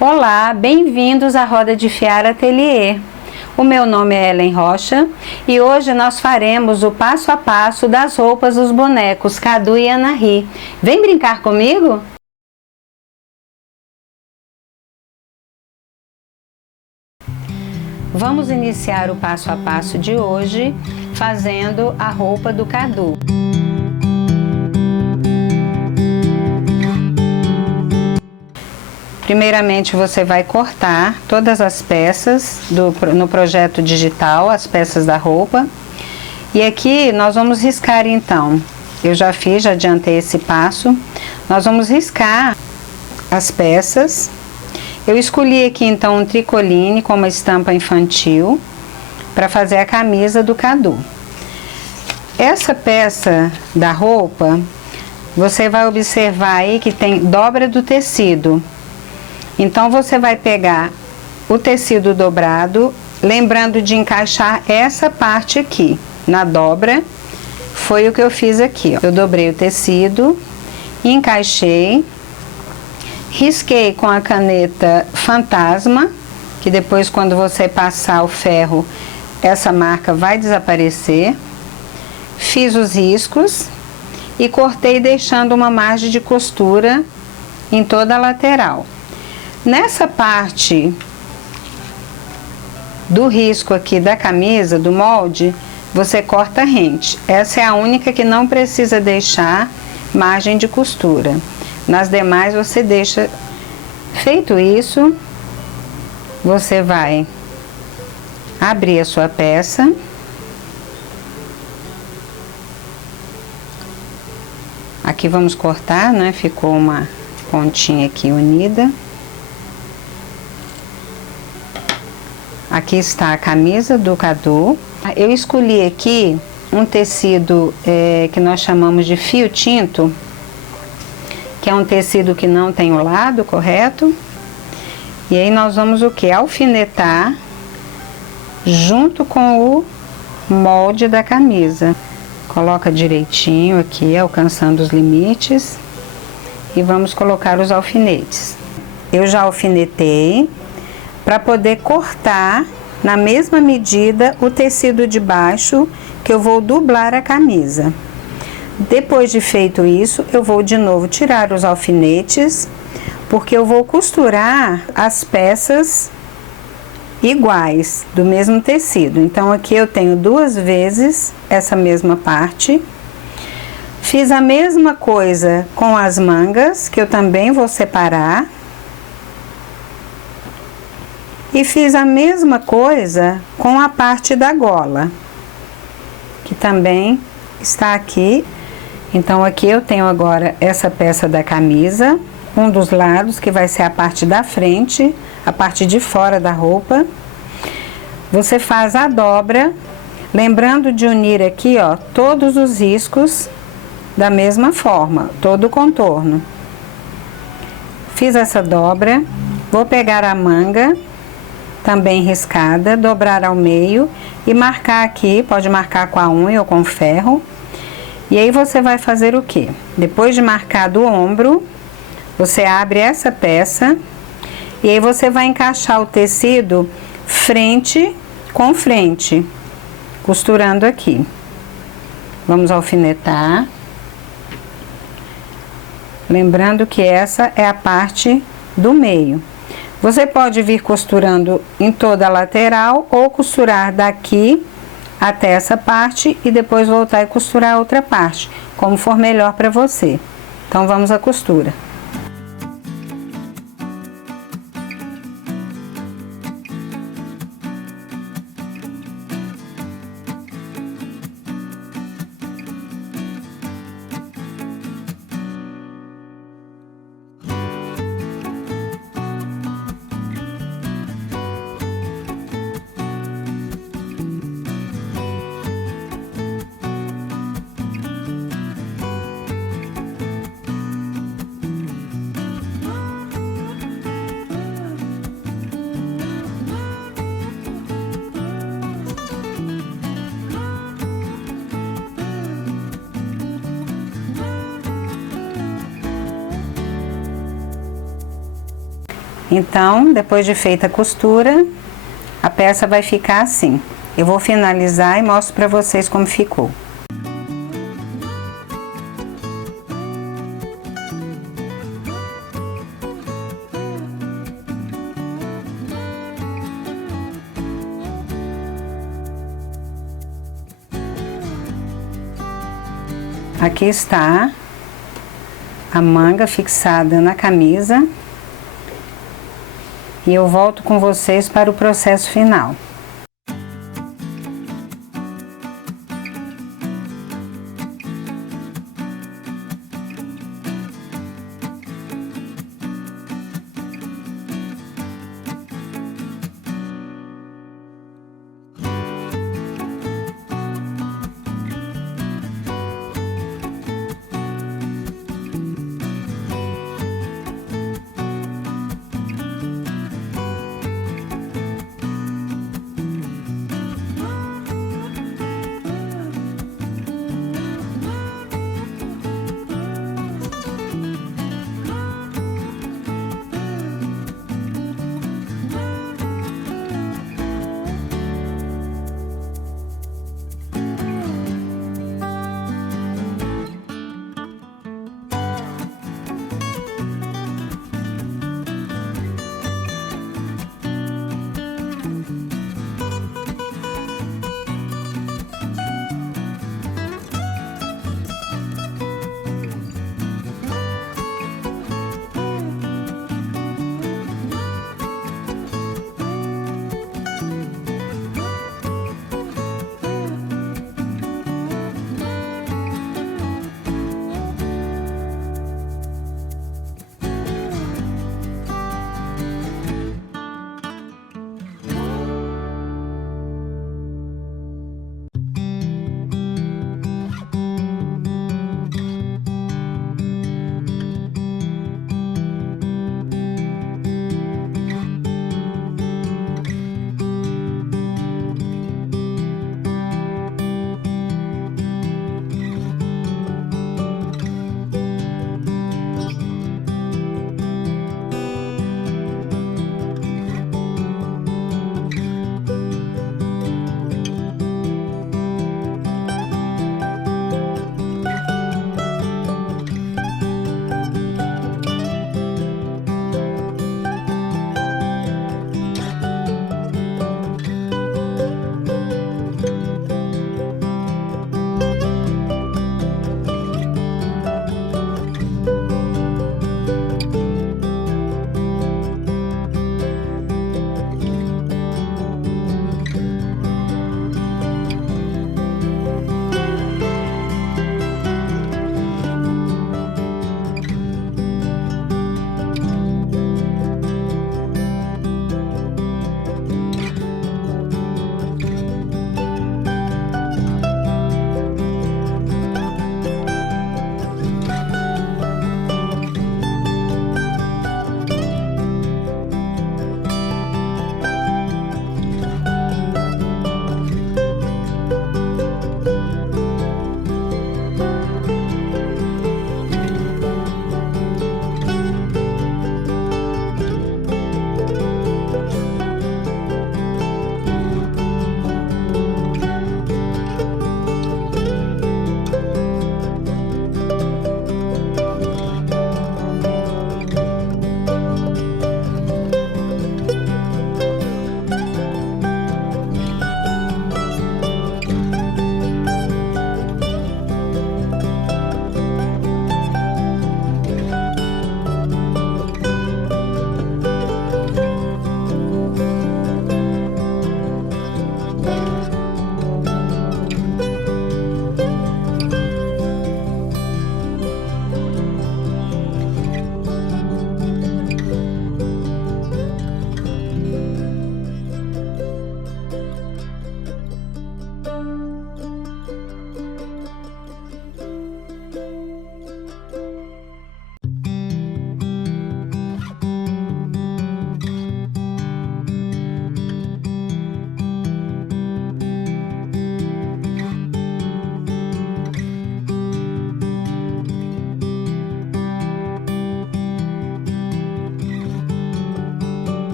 Olá, bem-vindos à Roda de Fiar Ateliê. O meu nome é Ellen Rocha e hoje nós faremos o passo a passo das roupas dos bonecos Cadu e Anahy. Vem brincar comigo? Vamos iniciar o passo a passo de hoje fazendo a roupa do Cadu. Primeiramente você vai cortar todas as peças no projeto digital, as peças da roupa. E aqui nós vamos riscar então. Eu já adiantei esse passo. Nós vamos riscar as peças. Eu escolhi aqui então um tricoline com uma estampa infantil para fazer a camisa do Cadu. Essa peça da roupa, você vai observar aí que tem dobra do tecido. Então você vai pegar o tecido dobrado, lembrando de encaixar essa parte aqui na dobra. Foi o que eu fiz aqui, ó. Eu dobrei o tecido, encaixei, risquei com a caneta Fantasma, que depois quando você passar o ferro, essa marca vai desaparecer. Fiz os riscos e cortei deixando uma margem de costura em toda a lateral. Nessa parte do risco aqui da camisa, do molde, você corta rente. Essa é a única que não precisa deixar margem de costura. Nas demais você deixa. Feito isso, você vai abrir a sua peça. Aqui vamos cortar, né? Ficou uma pontinha aqui unida. Aqui está a camisa do Cadu. Eu escolhi aqui um tecido que nós chamamos de fio tinto, que é um tecido que não tem o lado, correto? E aí nós vamos o que? Alfinetar junto com o molde da camisa. Coloca direitinho aqui, alcançando os limites. E vamos colocar os alfinetes. Eu já alfinetei para poder cortar na mesma medida o tecido de baixo, que eu vou dobrar a camisa. Depois de feito isso, eu vou de novo tirar os alfinetes, porque eu vou costurar as peças iguais, do mesmo tecido. Então aqui eu tenho duas vezes essa mesma parte. Fiz a mesma coisa com as mangas, que eu também vou separar. E fiz a mesma coisa com a parte da gola, que também está aqui. Então aqui eu tenho agora essa peça da camisa, um dos lados que vai ser a parte da frente, a parte de fora da roupa. Você faz a dobra, lembrando de unir aqui, ó, todos os riscos da mesma forma, todo o contorno. Fiz essa dobra, vou pegar a manga também riscada, dobrar ao meio e marcar aqui, pode marcar com a unha ou com ferro. E aí você vai fazer o quê? Depois de marcar do ombro, você abre essa peça e aí você vai encaixar o tecido frente com frente, costurando aqui. Vamos alfinetar. Lembrando que essa é a parte do meio. Você pode vir costurando em toda a lateral ou costurar daqui até essa parte e depois voltar e costurar a outra parte, como for melhor para você. Então vamos à costura. Então, depois de feita a costura, a peça vai ficar assim. Eu vou finalizar e mostro para vocês como ficou. Aqui está a manga fixada na camisa e eu volto com vocês para o processo final.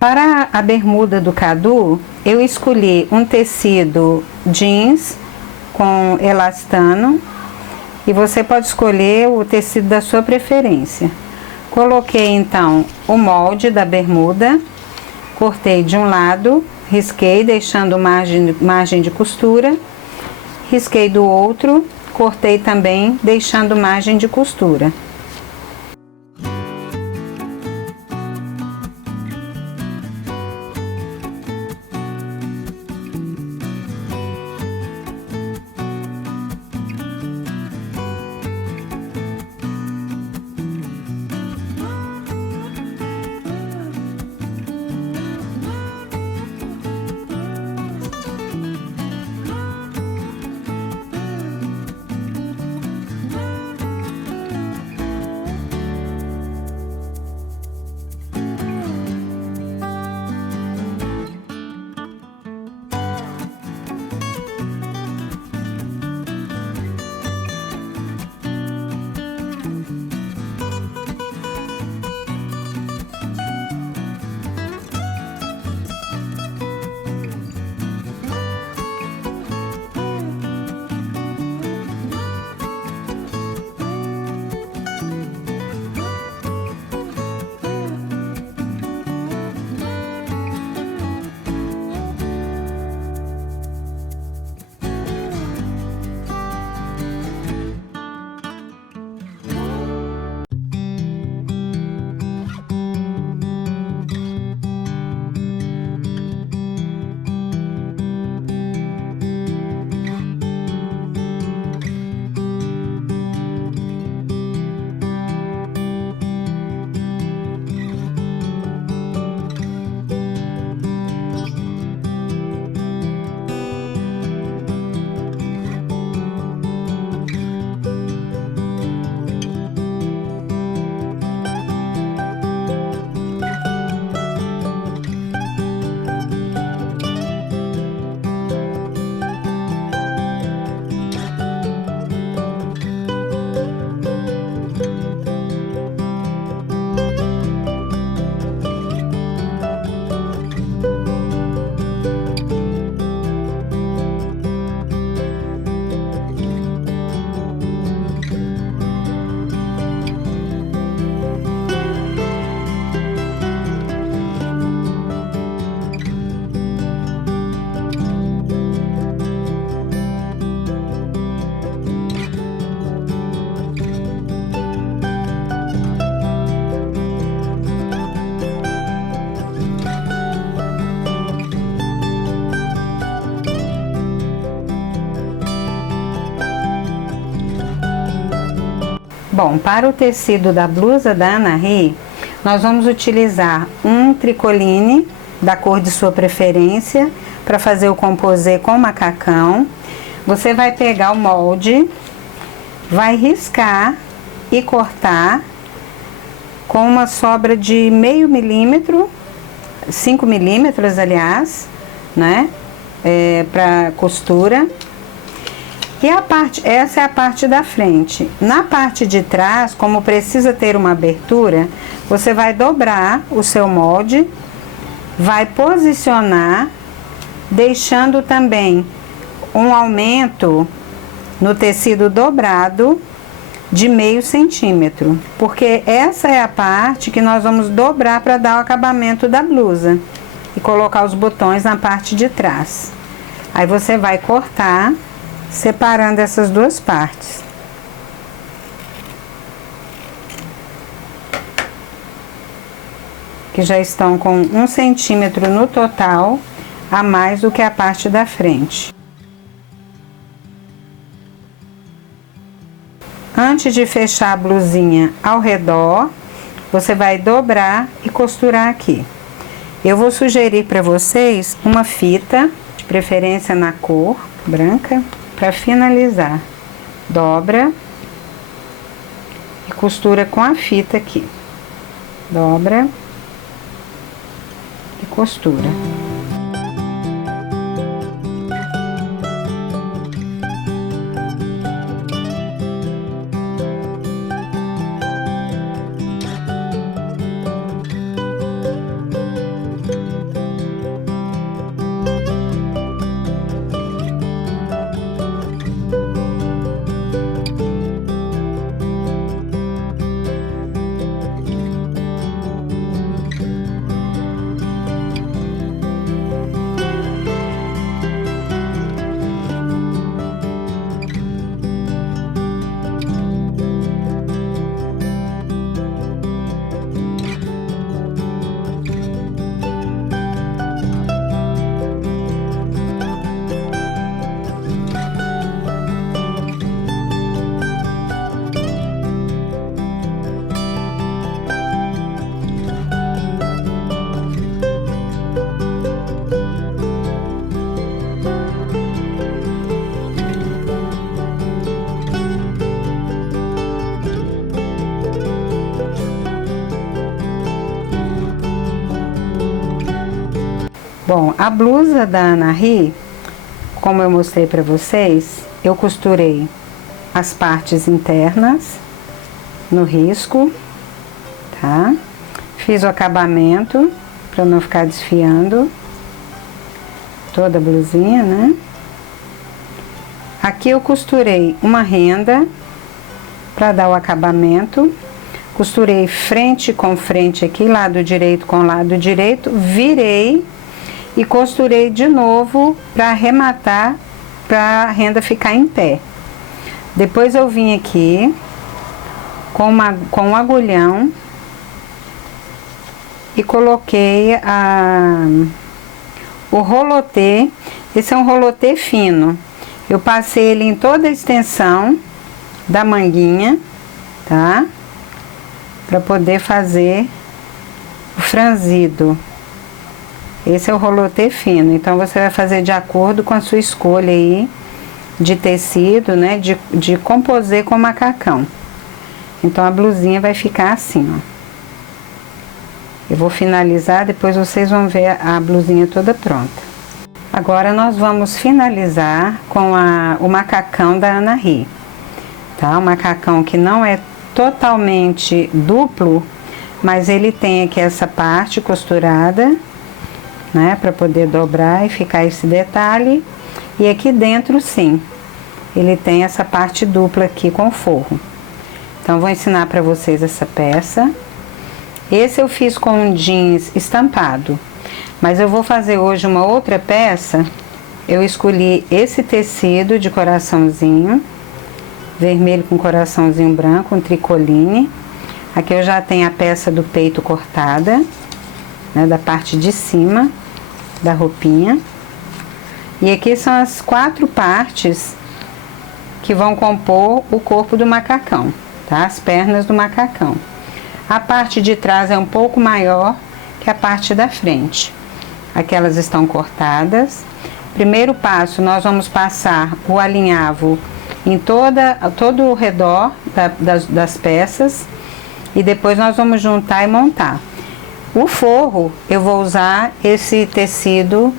Para a bermuda do Cadu, eu escolhi um tecido jeans com elastano e você pode escolher o tecido da sua preferência. Coloquei então o molde da bermuda, cortei de um lado, risquei deixando margem de costura, risquei do outro, cortei também deixando margem de costura. Bom, para o tecido da blusa da Ana Ri, nós vamos utilizar um tricoline da cor de sua preferência para fazer o composê com macacão. Você vai pegar o molde, vai riscar e cortar com uma sobra de meio milímetro, 5 milímetros, aliás, né? Para costura. E essa é a parte da frente. Na parte de trás, como precisa ter uma abertura, você vai dobrar o seu molde, vai posicionar, deixando também um aumento no tecido dobrado de meio centímetro, porque essa é a parte que nós vamos dobrar para dar o acabamento da blusa e colocar os botões na parte de trás. Aí você vai cortar, separando essas duas partes. Que já estão com 1 centímetro no total, a mais do que a parte da frente. Antes de fechar a blusinha ao redor, você vai dobrar e costurar aqui. Eu vou sugerir para vocês uma fita, de preferência na cor branca, para finalizar. Dobra e costura com a fita aqui. Dobra e costura. Bom, a blusa da Anahy, como eu mostrei para vocês, eu costurei as partes internas no risco, tá? Fiz o acabamento para não ficar desfiando toda a blusinha, né? Aqui eu costurei uma renda para dar o acabamento. Costurei frente com frente aqui, lado direito com lado direito, virei e costurei de novo para arrematar, para a renda ficar em pé. Depois eu vim aqui com um agulhão e coloquei o rolotê. Esse é um rolotê fino. Eu passei ele em toda a extensão da manguinha, tá? Para poder fazer o franzido. Esse é o rolotê fino, então você vai fazer de acordo com a sua escolha aí de tecido, né, de composê com macacão. Então a blusinha vai ficar assim, ó. Eu vou finalizar, depois vocês vão ver a blusinha toda pronta. Agora nós vamos finalizar com o macacão da Anahy, tá? O macacão que não é totalmente duplo, mas ele tem aqui essa parte costurada, né, para poder dobrar e ficar esse detalhe. E aqui dentro, sim, ele tem essa parte dupla aqui com forro. Então, vou ensinar para vocês essa peça. Esse eu fiz com um jeans estampado, mas eu vou fazer hoje uma outra peça. Eu escolhi esse tecido de coraçãozinho, vermelho com coraçãozinho branco, um tricoline. Aqui eu já tenho a peça do peito cortada, né, da parte de cima da roupinha. E aqui são as 4 partes que vão compor o corpo do macacão, tá? As pernas do macacão. A parte de trás é um pouco maior que a parte da frente. Aqui elas estão cortadas. Primeiro passo, nós vamos passar o alinhavo em todo o redor das peças. E depois nós vamos juntar e montar. O forro, eu vou usar esse tecido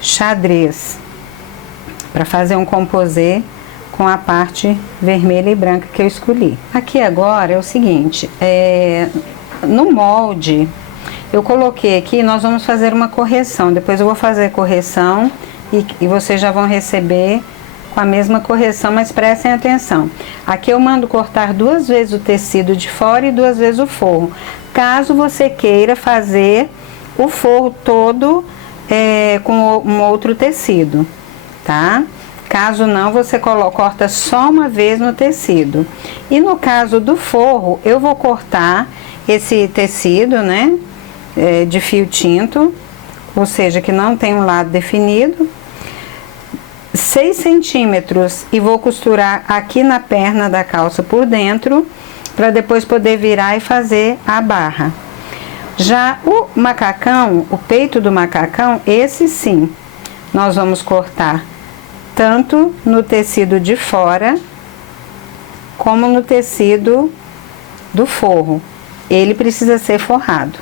xadrez para fazer um composê com a parte vermelha e branca que eu escolhi. Aqui agora é o seguinte, no molde eu coloquei aqui, nós vamos fazer uma correção. Depois eu vou fazer a correção e vocês já vão receber com a mesma correção, mas prestem atenção. Aqui eu mando cortar 2 vezes o tecido de fora e 2 vezes o forro, caso você queira fazer o forro todo com um outro tecido, tá? Caso não, você corta só uma vez no tecido. E no caso do forro, eu vou cortar esse tecido, né, de fio tinto, ou seja, que não tem um lado definido, 6 centímetros, e vou costurar aqui na perna da calça por dentro, para depois poder virar e fazer a barra. Já o macacão, o peito do macacão, esse sim, nós vamos cortar tanto no tecido de fora, como no tecido do forro. Ele precisa ser forrado.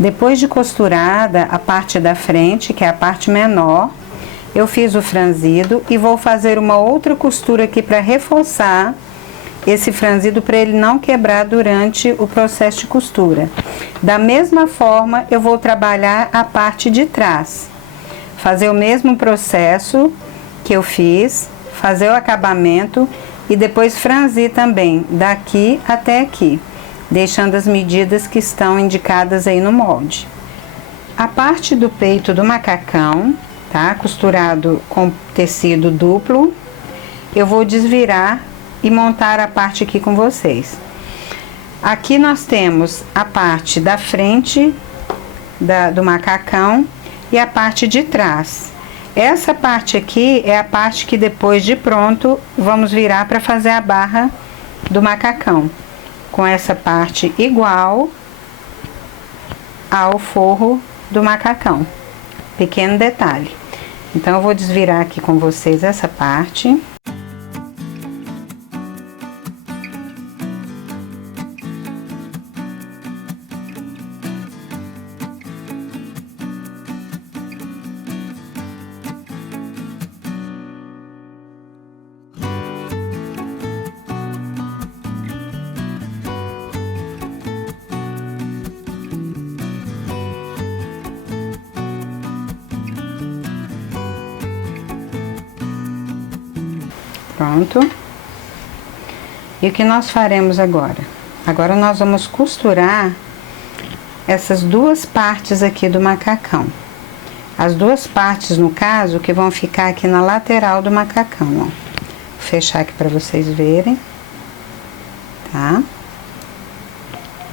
Depois de costurada a parte da frente, que é a parte menor, eu fiz o franzido e vou fazer uma outra costura aqui para reforçar esse franzido, para ele não quebrar durante o processo de costura. Da mesma forma, eu vou trabalhar a parte de trás. Fazer o mesmo processo que eu fiz, fazer o acabamento e depois franzir também, daqui até aqui, deixando as medidas que estão indicadas aí no molde. A parte do peito do macacão, tá? Costurado com tecido duplo, eu vou desvirar e montar a parte aqui com vocês. Aqui nós temos a parte da frente do macacão e a parte de trás. Essa parte aqui é a parte que depois de pronto vamos virar para fazer a barra do macacão, com essa parte igual ao forro do macacão. Pequeno detalhe. Então eu vou desvirar aqui com vocês essa parte. Pronto. E o que nós faremos agora? Agora nós vamos costurar essas duas partes aqui do macacão. As duas partes, no caso, que vão ficar aqui na lateral do macacão, ó. Vou fechar aqui para vocês verem, tá?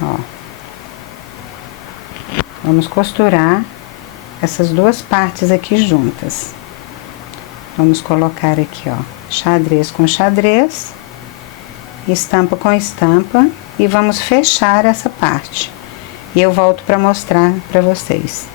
Ó. Vamos costurar essas duas partes aqui juntas. Vamos colocar aqui, ó, xadrez com xadrez, estampa com estampa, e vamos fechar essa parte. E eu volto para mostrar para vocês.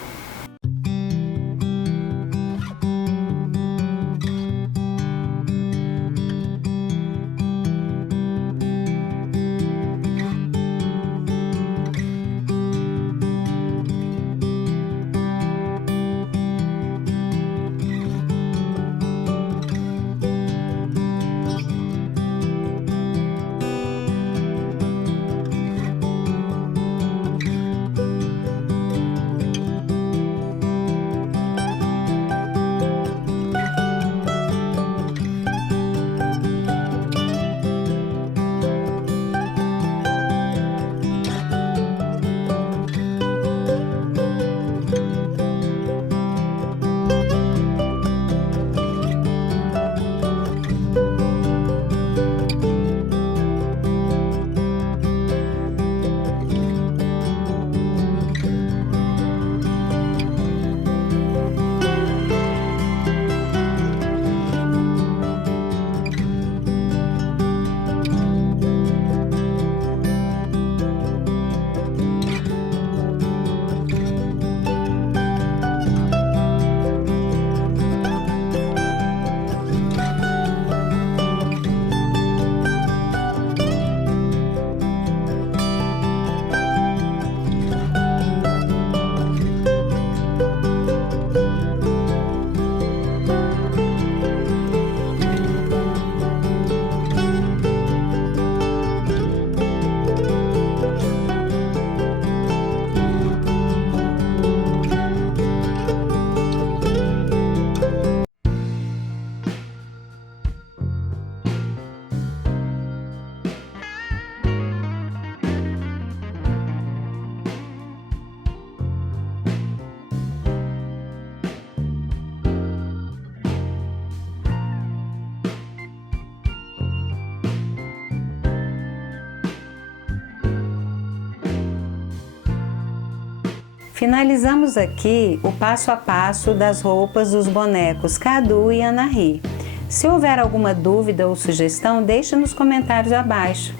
Finalizamos aqui o passo a passo das roupas dos bonecos Cadu e Anahy. Se houver alguma dúvida ou sugestão, deixe nos comentários abaixo.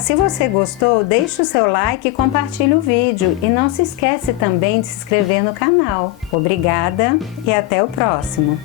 Se você gostou, deixe o seu like e compartilhe o vídeo. E não se esquece também de se inscrever no canal. Obrigada e até o próximo!